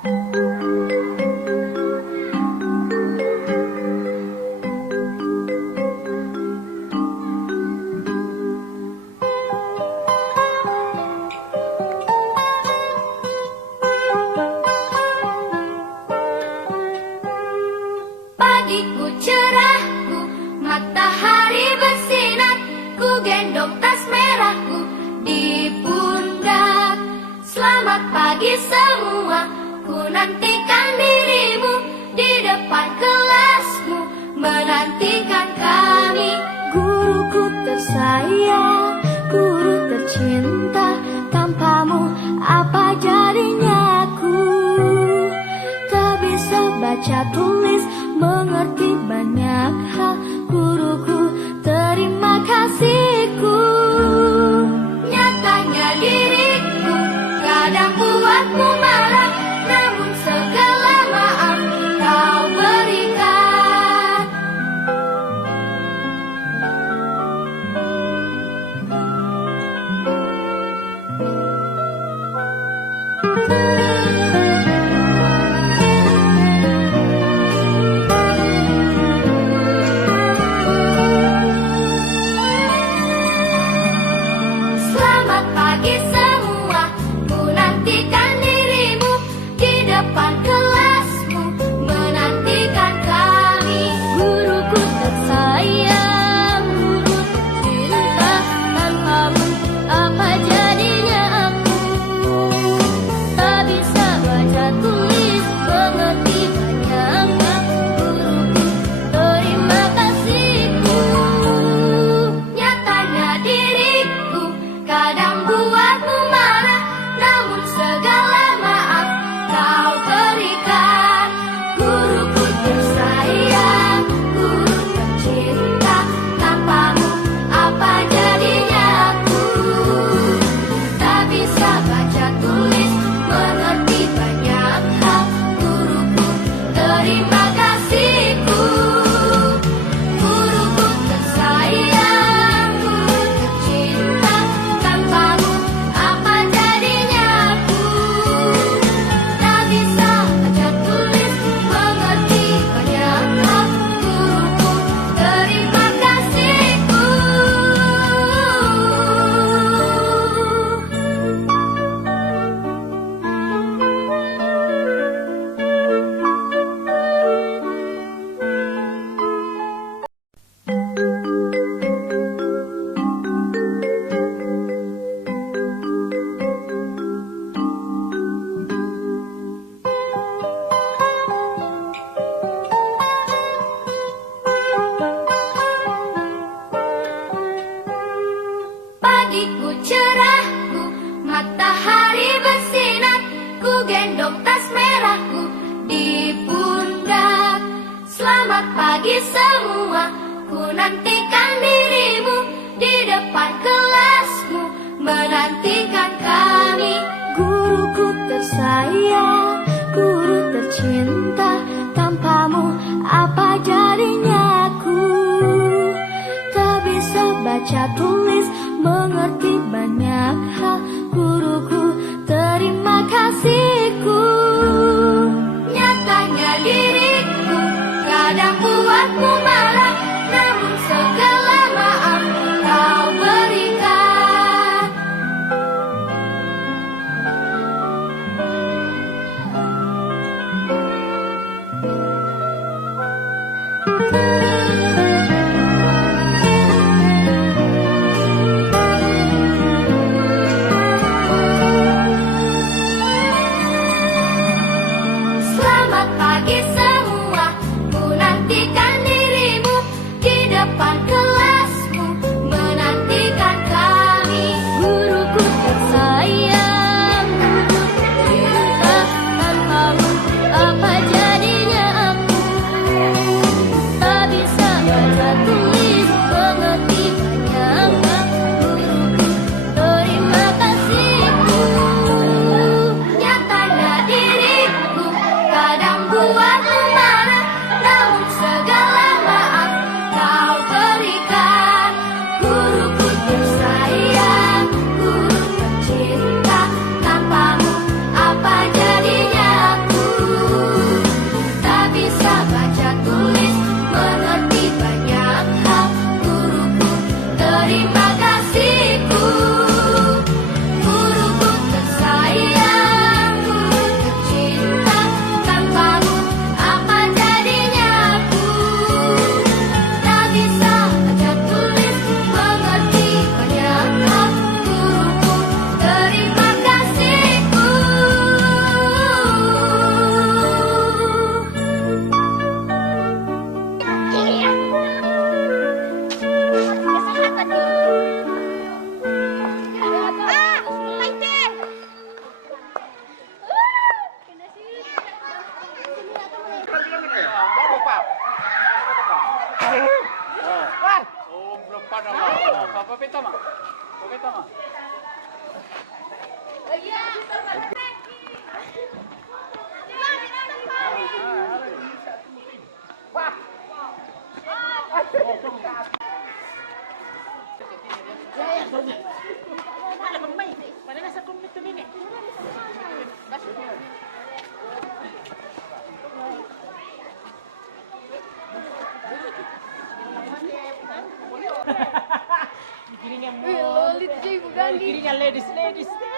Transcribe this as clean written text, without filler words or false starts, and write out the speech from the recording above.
Pagiku cerahku, matahari bersinar, ku gendong tas merahku di pundak. Selamat pagi semua, ku nantikan dirimu di depan kelasmu, menantikan kami. Guruku tersayang, guru tercinta, tanpamu apa jadinya aku? Tak bisa baca tulis, mengerti banyak hal, guruku terima kasihku. Nyatanya diriku kadang buatmu marah, namun segala maaf kau berikan. Selamat pagi semua, ku nantikan dirimu di depan kelasmu, menantikan kami. Guruku tersayang, guru tercinta, tanpamu apa jadinya aku? Tak bisa baca tulis, mengerti banyak hal, guruku terima kasihku. Nyatanya diriku kadang buatmu marah, namun segala maaf kau berikan. Guruku tersayang, guru tercinta, tanpamu apa jadinya aku? Tak bisa baca tulis, mengerti banyak hal, guruku terima kasihku. Guruku tersayang, guru tercinta, tanpamu apa jadinya aku? Tak bisa baca tulis, mengerti banyak hal, guruku terima kasihku. Pagiku cerahku, matahari bersinar, ku gendong tas merahku di pundak. Selamat pagi semua, ku nantikan dirimu di depan kelasmu, menantikan kami. Guruku tersayang, guru tercinta, tanpamu apa jadinya aku? Tak bisa baca tulis, mengerti banyak hal, guruku terima kasihku. Nyatanya diriku kadang buatmu marah, namun segala maaf kau berikan. Kiring yang ladies.